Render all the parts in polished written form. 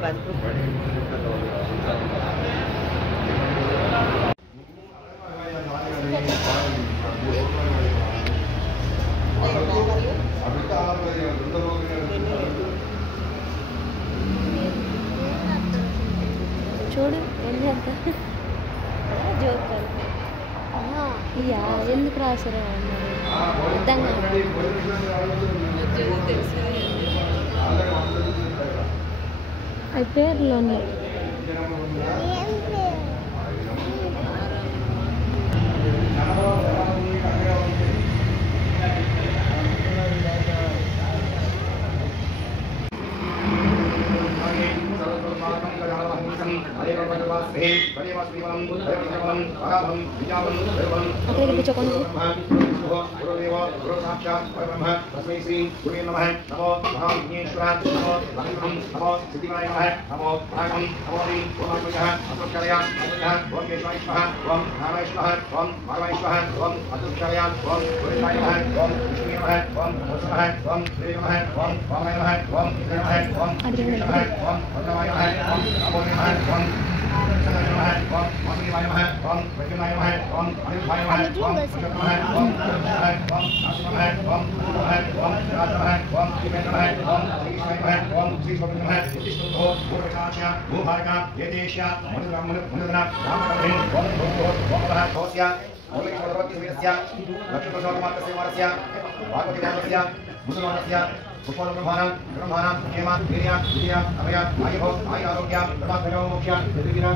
bantu. చూడు ఎన్ని అంత జోక్ ఇయ్యా ఎందుకు రాసారు అర్థం కాదు అవి పేర్లు ఉన్నాయి అక్కడికి కూర్చోకండి पुष्पब्रह्माणां ब्रह्माणां हेमा वीर्या विद्या अभया आयुः आयुरारोग्य ब्रह्मभयो मोक्ष निर्विघ्न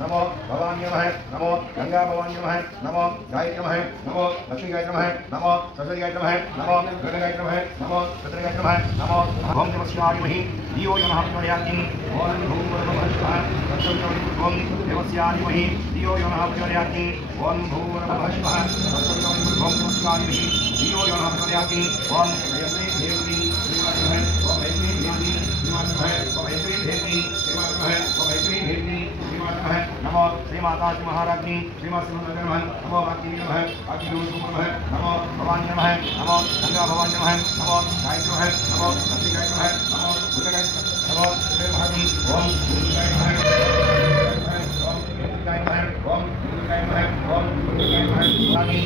नमो भवानी नमो गंगा भवानी नमो गायत्री नमो लक्ष्मी गायत्री नमो सरस्वती गायत्री नमो गंगा गायत्री नमो रुद्र गायत्री नमो ओम नमः शिवाय महि दियो नमः प्रचोदयात् ओम भूम भुवः स्वः तत्सवितुर्वरेण्यं देवस्यानि महि दियो नमः प्रचोदयात् ओम भूम भुवः स्वः तत्सवितुर्वरेण्यं देवस्यानि महि दियो नमः प्रचोदयात् ओम देवी देवी ओम देवी देवी नमो श्री माता श्री महाराज्ञी श्रीमद नमो भक्ति नमः नमो भवानी नमः नमो गंगा भवानी नमः नमो गायत्री नमो लक्ष्मी गायत्री नमो रुद्र नमो महादेवी ओम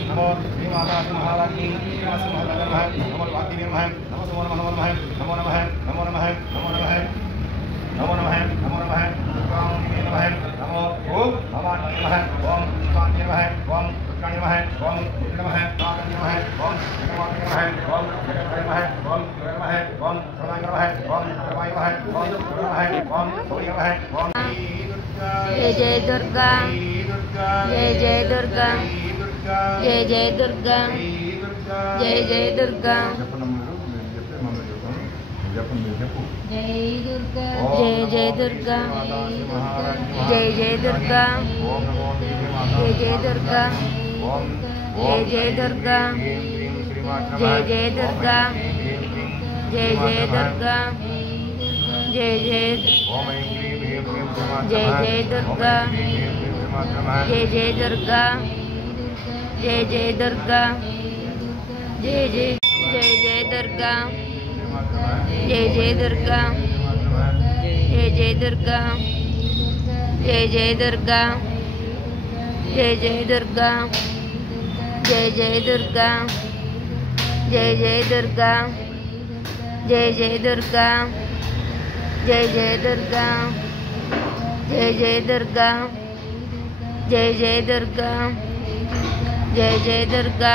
नमो श्री माता श्री महाराज्ञी नमो भक्ति नमः नमो नमो नमः नमो नमः नमो नमः नमो नमः नमो नमः नमो नमः नमो ओम भवानी नमः ओम शिवानी नमः ओम रुद्राणी नमः ओम नमः नारायणी नमः ओम भगवानी नमः ओम जगन्नाथ नमः ओम नमः ओम सर्वांग नमः ओम सर्वाय नमः ओम नमः ओम गौरी नमः ओम जय जय दुर्गा जय जय दुर्गा जय जय दुर्गा जय जय दुर्गा जय दुर्गा जय जय दुर्गा जय जय दुर्गा जय जय दुर्गा जय जय दुर्गा जय जय दुर्गा जय जय दुर्गा जय जय जय जय दुर्गा जय जय दुर्गा जय जय दुर्गा जय जय जय जय दुर्गा जय जय दुर्गा जय जय दुर्गा जय जय दुर्गा जय जय दुर्गा जय जय दुर्गा जय जय दुर्गा जय जय दुर्गा जय जय दुर्गा जय जय दुर्गा जय जय दुर्गा जय जय दुर्गा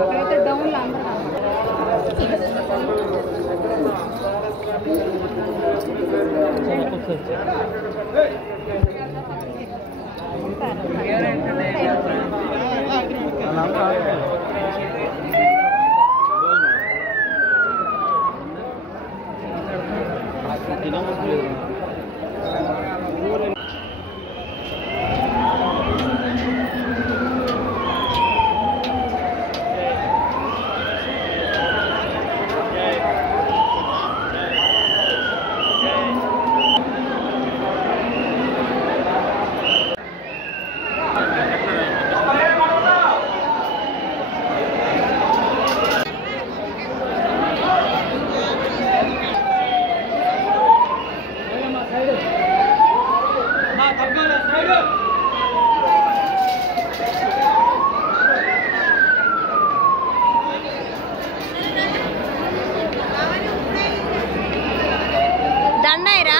అక్కడైతే డౌన్లో దండైరా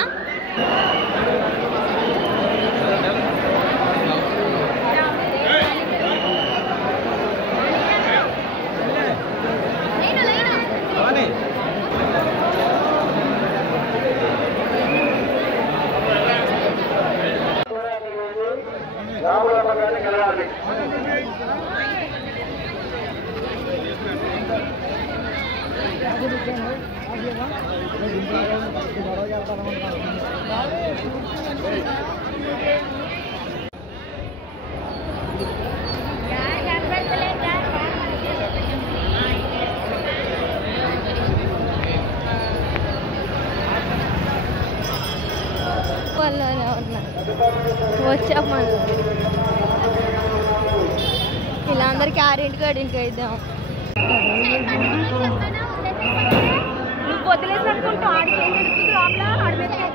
వచ్చాము ఇలా అందరికి 6కి ఇద్దాం. నువ్వు వదిలేసి అనుకుంటా ఆడికి